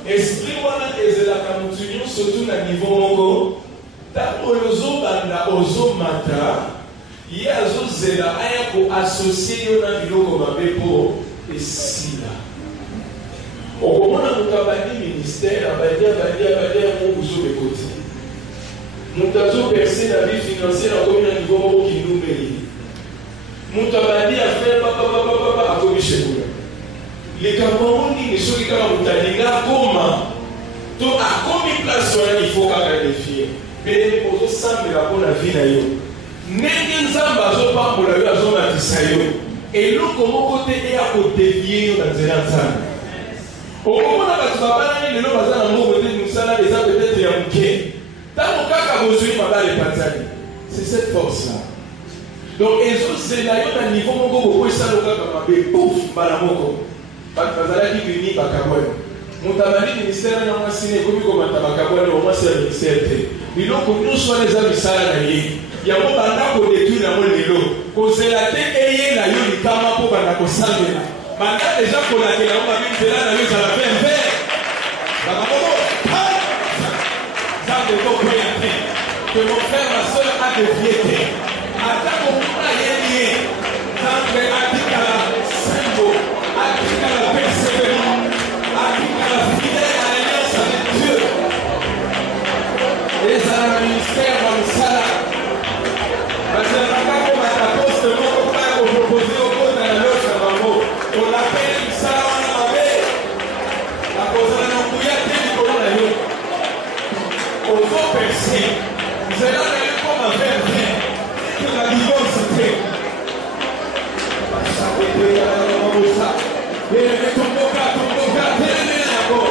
Esprit wana ezelaka mutunyo surtout na niveau moko tango ozobanda ozomata ye azozela aya koassocie yo na biloko mabe mpo esila okomona moto abandi ministère abandi yango ozobekoti moto azoperse na vie financière akomi na niveau moko kinumeli moto abandi affaire papa akomi shekula likambo nini soki kaka moto alinga akoma to akomi place wana ifo kaka defie belenge ozosambela mpo na vie na yo ndenge nzambe azopambola yo azomatisa yo eloko moko te eya kodevie yo na nzela nzambe okomona bato babanani lelo baza na moko te mosala eza peut-être ya moke ntango kaka bozwi mabala epanzani c'est cette force là donc ezozela yo na niveau moko bokoesala kaka mabe pouf mbala moko bato bazalaki bini bakabwana moto abandi ministère na mwasini ekomi komata bakabwana omwasi ya ministère te biloko nyonso wana eza misala na ye yango banda kodetruire yango lelo kozela te eye na yo likama mpo banda kosambela banda deja kolakela yango babi nzela na yo ezala pempe bakamomo nzambe tokoya te que mon frère ma soeur a dévié te ata komona yeli ye nzambe atikala sembo atikala persévérant atikala fidèle à l'alliance avec Dieu ezala na ministère na mosala bazalaka komata poste moko mpaka kopropose okota na loge na bango olapeli misala wana mabe akozala na nguya te likolo na yo ozoperse nzela na yo koma verde to na divorce te basapeteyaaamosa eleme tomboka teleme na yango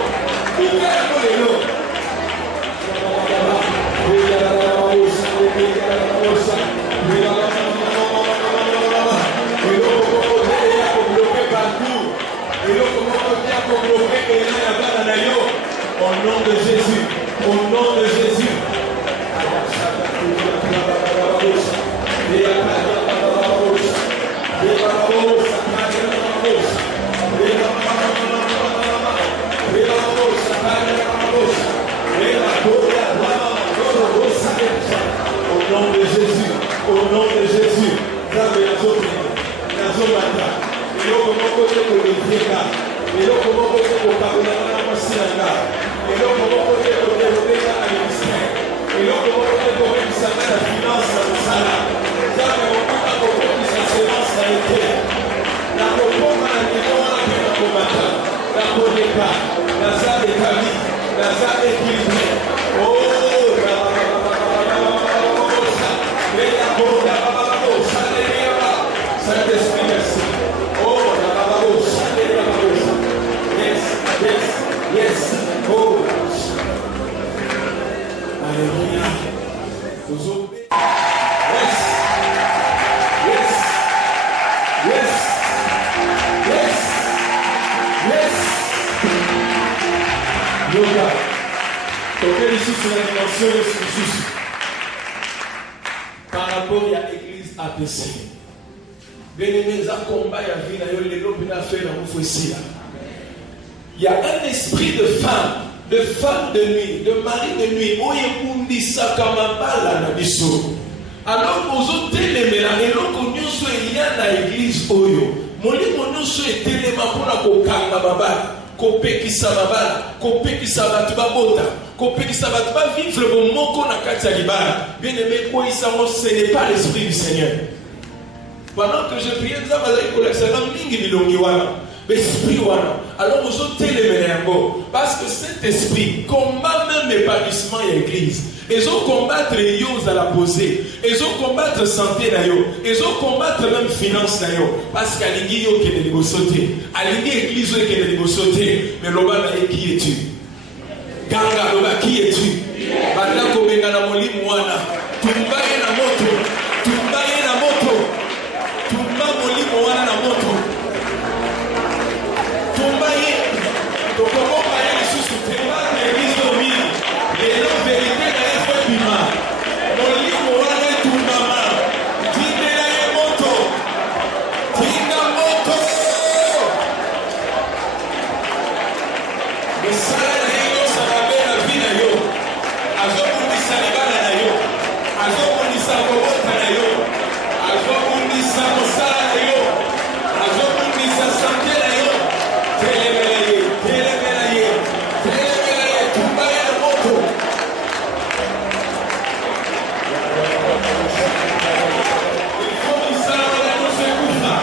nom de Jésus. Au nom de Jésus. Au nom de Jésus, au nom de Jésus, Saint-Esprit, merci. Oh, yes, yes, yes. Oh, alléluia. Yes, yes, yes, yes, yes. Yoga. Toquez ici sur la dimension de ce par rapport à l'église APC. Bien-aimés, ça combat, il y a un esprit de femme de nuit, de mari de nuit. Alors, vous êtes télémé, et l'on connaît il y a dans l'église. Mon livre nous est télémé pour la coca, kopekisa mabala, kopekisa batu babota, kopekisa batu ba vivre le moko na kati ya libala. Bien aimé, quoi il s'en ce n'est pas l'esprit du Seigneur. Pendant que je priais, nous avons collectionné mingi bilongi wana, l'esprit wana. Alors nous sommes téléménéango parce que cet esprit combat même l'épanouissement de l'église. Ils ont combattre les yeux à la poser. Ils ont combattre santé na yo. Ils ont combattre même finance na yo. Parce qu'à l'igi yo qui est négocié. À l'igi église yo qui est négocié. Mais l'oba na ye qui es-tu? Ganga l'oba qui es-tu? Banda kobenga na moli mwana. Tumbaye na moto. Tumbaye na moto. Tumba moli mwana na moto. Tumbaye. Tokomo baye les sous témoins de l'église de mille. Et la vérité na bima. Moli mwana tumbama. Tindela ye moto. Tinda moto. Le salaire de yo sarabe na vie na yo. Azokundisa libala na yo. Azokundisa kobota na yo. Azokundisa mosala na yo. Azokundisa santé na yo. Telemela ye. Telemela ye. Telemela ye. Tumba ye na moto. Il faut que ça ne se coupe pas.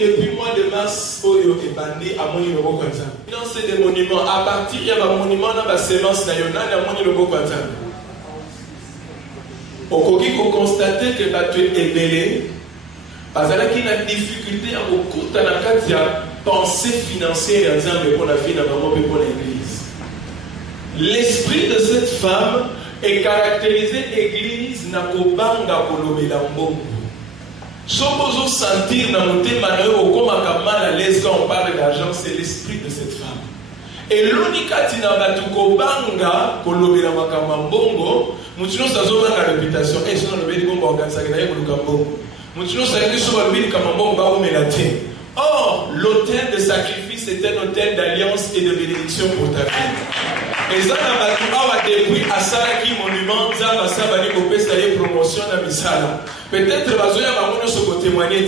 Depuis le mois de mars, Oyo est bandé à mon niveau comme ça. Financer des monuments. À partir de un monument, dans la sémence, il y a un niveau comme ça. Au cas où constater que tu es ébélé, parce qu'il y a une difficulté à beaucoup de pensée financière dans la vie dans l'église. L'esprit de cette femme et caractériser l'église na kobanga kolobela mbongo. Sobozo sentir na motema na yo okomaka mal à l'aise quand on parle d'argent, c'est l'esprit de cette femme. Et l'unika tina batu kobanga kolobela makamba mbongo, mutino sazobanga réputation. Et sinon le beli bongo organisa na yo koluka mbongo. Mutino sayebi so ba beli kama mbongo ba omela te. Or, l'autel de sacrifice est un autel d'alliance et de bénédiction pour ta vie. Et ça, depuis Asala qui monument, ça va s'abonner au PSA promotion à Misala. Peut-être Bazoya va se témoigner,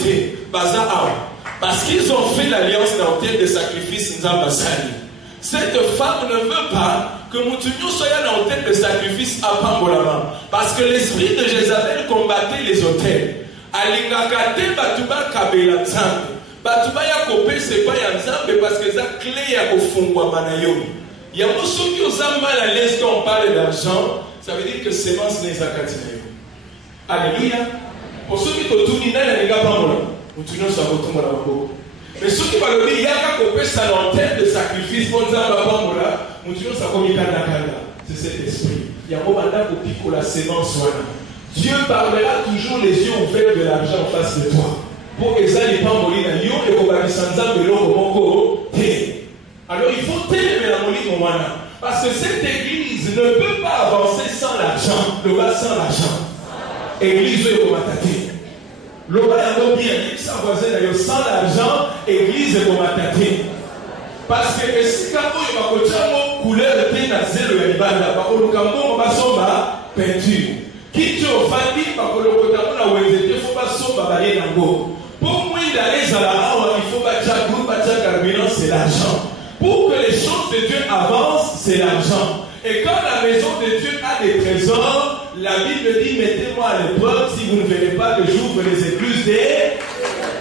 parce qu'ils ont fait l'alliance dans l'autel de sacrifice Nzambasali. Cette femme ne veut pas que Moutouniou soit dans l'autel de sacrifice à Pambolama. Parce que l'esprit de Jézabel combattait les autels. Alingakate Batuba Kabela Nzambe. Batuba ya kopé c'est pas ya Nzambe parce que ça clé ya kofungwa manayo. Il y a beaucoup ceux qui ont mal à l'aise quand on parle d'argent, ça veut dire que sémence n'est pas catinayo. Alléluia. Pour ceux qui ont tout dit, n'a pas mola. Ou tu n'as pas retourné à la boue. Mais ceux qui parlent de yaka kopé sa lanterne de sacrifice pour Nzamba pas mola, ou tu n'as pas commis kanda. C'est cet esprit. Il y a un moment où pico la sémence voilà. Dieu parlera toujours les yeux ouverts de l'argent en face de toi. Pour que ça n'est pas mourir dans yo et qu'on va descendre de l'eau au alors il faut télémer la moline au mana. Parce que cette église ne peut pas avancer sans l'argent. Le bas sans l'argent. Église est au mataté. Le bas est bien. Sans voisin d'ailleurs sans l'argent, église est au mataté. Parce que si quand il va continuer couleur de thé dans zéro et banda, parce que le cambo va somba peinture. Qui tu as fait parce que le côté on a ouété, il faut pas somba bailler dans go. Pour moi d'aller à la hawa, il faut pas chaque groupe, pas chaque carburant, c'est l'argent. Pour que les choses de Dieu avancent, c'est l'argent. Et quand la maison de Dieu a des trésors, la Bible dit, mettez-moi à l'épreuve si vous ne verrez pas que j'ouvre les écluses des...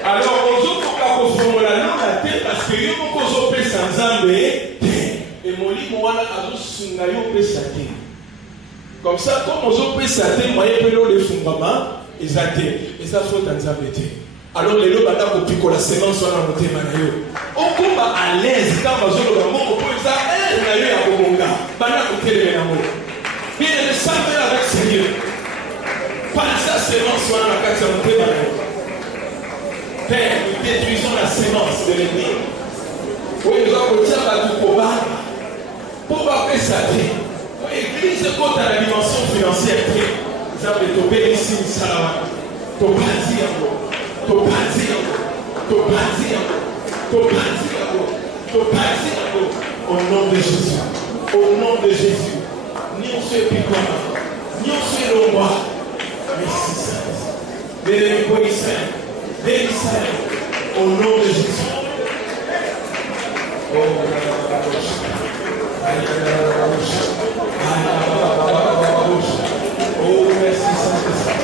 Alors, on ne peut pas confondre la langue à terre parce que yo moko pe sans Nzambe et mon lit mwana azo sunga yo pe saté. Comme ça, comme on peut saté, moyen pe lo le fungama ezate. Et ça faut Nzambe te. Alors les lots bata kopiko la semence soit dans motema na yo. Okomba à l'aise quand bazolo ba moko po ça na yo ya komonga. Bana kotelema na moko. Bien le savoir avec Seigneur. Pas ça semence soit dans la carte de motema na yo. Père, nous détruisons la sémence de l'ennemi. Oui, nous avons dit à tout pour pas ça. L'église compte à la dimension financière. Nous avons topé ici, Salama. Topati au nom de Jésus. Au nom de Jésus. Ni on se pique, ni on se l'envoie. Merci, Seigneur. Béni pour Israël. Béni Israël. Au nom de Jésus. Oh, merci, Saint-Esprit.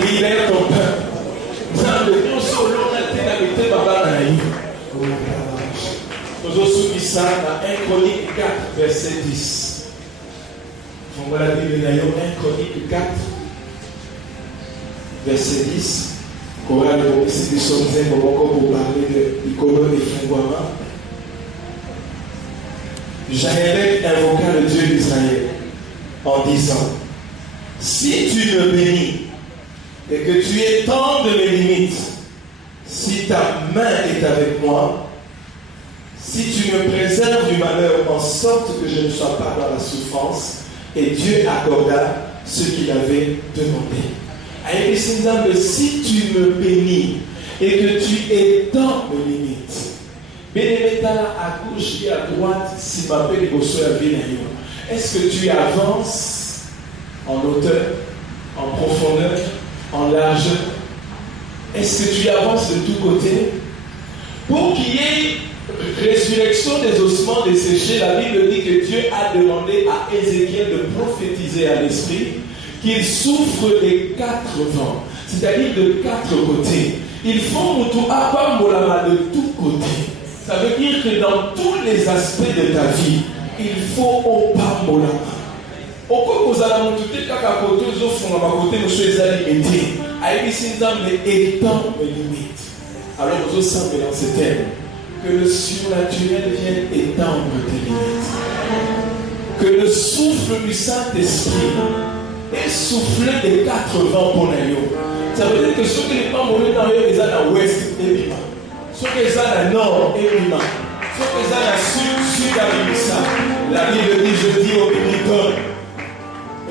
Libère ton peuple. Nous sommes nous dans 1 Chronique 4, verset 10. On va la Bible dans 1 Chronique 4, verset 10. Si nous sommes un moment pour parler de l'icône des fondements, Jaël invoqua le Dieu d'Israël en disant: si tu me bénis et que tu étends de mes limites, si ta main est avec moi, si tu me préserves du malheur en sorte que je ne sois pas dans la souffrance, et Dieu accorda ce qu'il avait demandé. Si tu me bénis et que tu étends mes limites, bénémetala à gauche et à droite, si ma paix est-ce que tu avances en hauteur, en profondeur, en largeur? Est-ce que tu avances de tous côtés? Pour qu'il y ait résurrection des ossements desséchés, la Bible dit que Dieu a demandé à Ézéchiel de prophétiser à l'esprit qu'il souffre des 4 vents, c'est-à-dire de 4 côtés. Il faut de tous côtés. Ça veut dire que dans tous les aspects de ta vie, il faut opambolama. Pourquoi vous allez monter kaka côté aux offres à côté monsieur Ezali métier avec ici étend mes limites. Alors vous semblez dans ce thème que le surnaturel vienne étendre tes limites. que le souffle du Saint-Esprit est soufflé des 4 vents pour nous. Ça veut dire que ceux qui ne sont pas morts dans eux, ils sont à l'ouest et Bima. Ceux qui sont à nord et Bima. Ceux qui sont à sud à Bimissa. La Bible dit, je dis au Bimicon.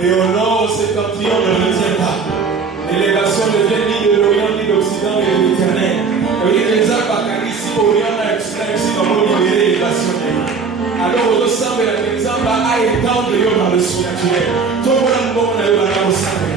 Et au nord, au septentrion ne retient pas. L'élégation ne vient ni de l'Orient, ni de l'Occident, mais de l'Éternel. Vous voyez que les arbres à ici, Orient, a ici, dans mon libéré l'élégation. Alors, au semble la exemple à étendre dans le surnaturel. Tout le monde a eu la ressemble.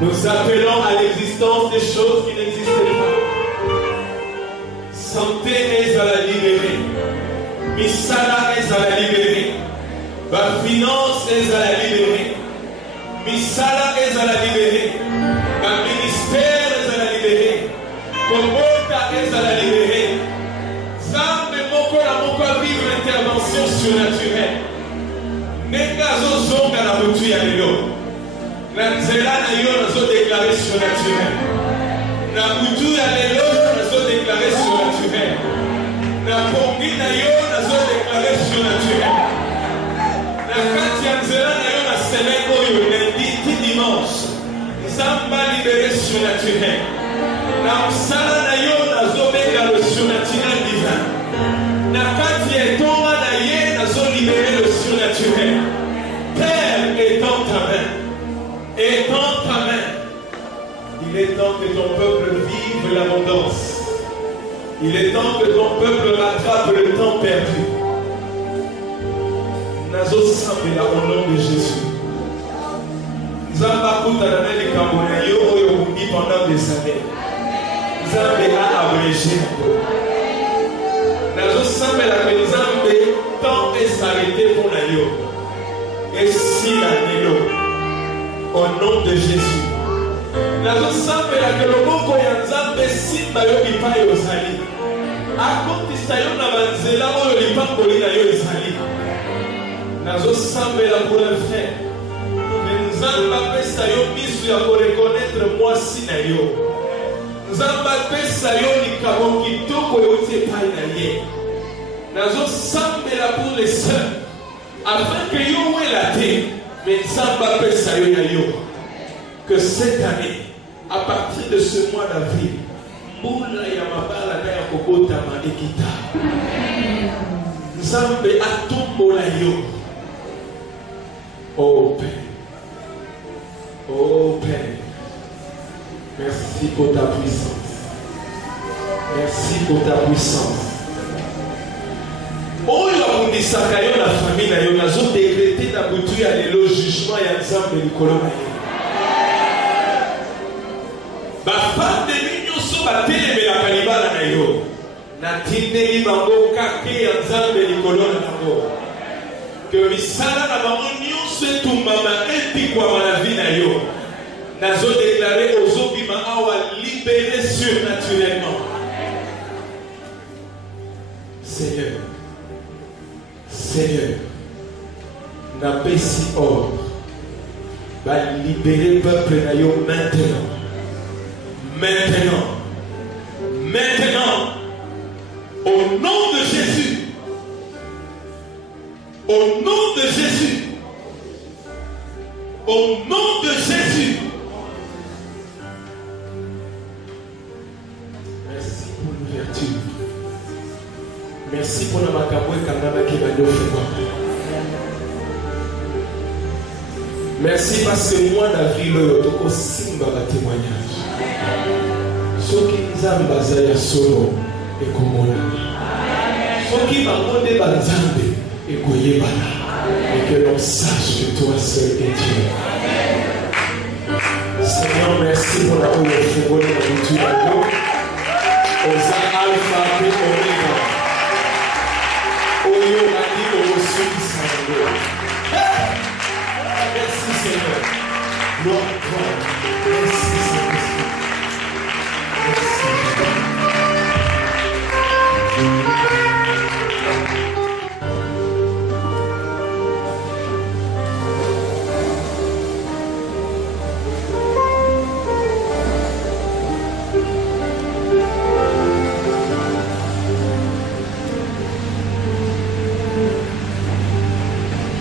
Nous appelons à l'existence des choses qui n'existaient pas. Santé est à la libérer. Misala est à la libérer. Ma finance est à la libérer. Misala est à la libérer. Ma ministère est à la libérer. Komota est à la libérer. Zambe moko la moko a vivre intervention surnaturelle. Nengazo zonga la mutu ya lelo. La nzela na yo nazo déclaré surnaturel. Na mutu ya lelo nazo déclaré surnaturel. Na pongi na yo nazo déclaré surnaturel. Na kati ya nzela na yo na semaine oyo lundi ti dimanche. Nzamba libéré surnaturel. Na msala na yo nazo benga le surnaturel divin. Na kati ya etonga na ye nazo libéré le surnaturel. Père étend ta main. Étends ta main. Il est temps que ton peuple vive l'abondance. Il est temps que ton peuple rattrape le temps perdu. Nazo sambela au nom de Jésus. Nzamba kuta na nani kamona yo oyo mundi pendant des années. Nzambe a abrégé. Nazo sambela que Nzambe temps est s'arrêter pour na yo. Et si la nilo. Au nom de Jésus. Nazosambela ke loboko ya Nzambe simba yo bipai ozali. Akotisa yo na banzela oyo lipamboli na yo ezali. Nazosambela pour le frère. Nzambe apesa yo misu ya korekonetre mwasi na yo. Nzambe apesa yo likabo kitoko euti epai na ye. Nazosambela pour les sœurs. Afin que yo wela te, mais Nzambe apesa yo ya yo. Que cette année, à partir de ce mois d'avril, Moula Yamabala na Yakobota Manekita. Nzambe atombola yo. Oh Père. Oh Père. Merci pour ta puissance. Merci pour ta puissance. Oh yabundisaka yo na famille na yo nazo décréter na butu ya lelo jugement ya Nzambe likolo na yo. Bafande nyonso batelemela libala na yo natindeli bango kake ya Nzambe likolo na bango que misala na bango nyonso etumbama epikwama na vi na yo nazo déclarer ozobima awa libéré surnaturellement. Seigneur, Seigneur, napesi ordre va libérer peuple na yo maintenant. Maintenant, au nom de Jésus, au nom de Jésus, au nom de Jésus. Merci pour l'ouverture. Merci pour la makamwe kangana qui va nous faire. Merci parce que moi d'avril, tu aussi un témoignage. Soki Nzambe azali solo ekomona. Soki bangonde banzambe ekoyebana. Et que l'on sache que toi seul est Dieu. Seigneur, merci pour la oyo fungoli na butu na yo. Oza alpha pe omega. Oyo adi oyosukisa yango. Merci Seigneur. Gloire à toi. Merci Seigneur.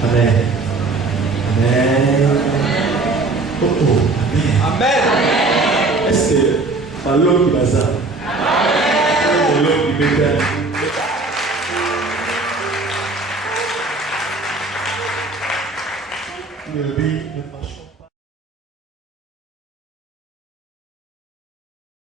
Amen. Amen. Oh, oh. Amen. Amen. Est-ce que Ballon qui va ça? Ballon qui va ça? Il y a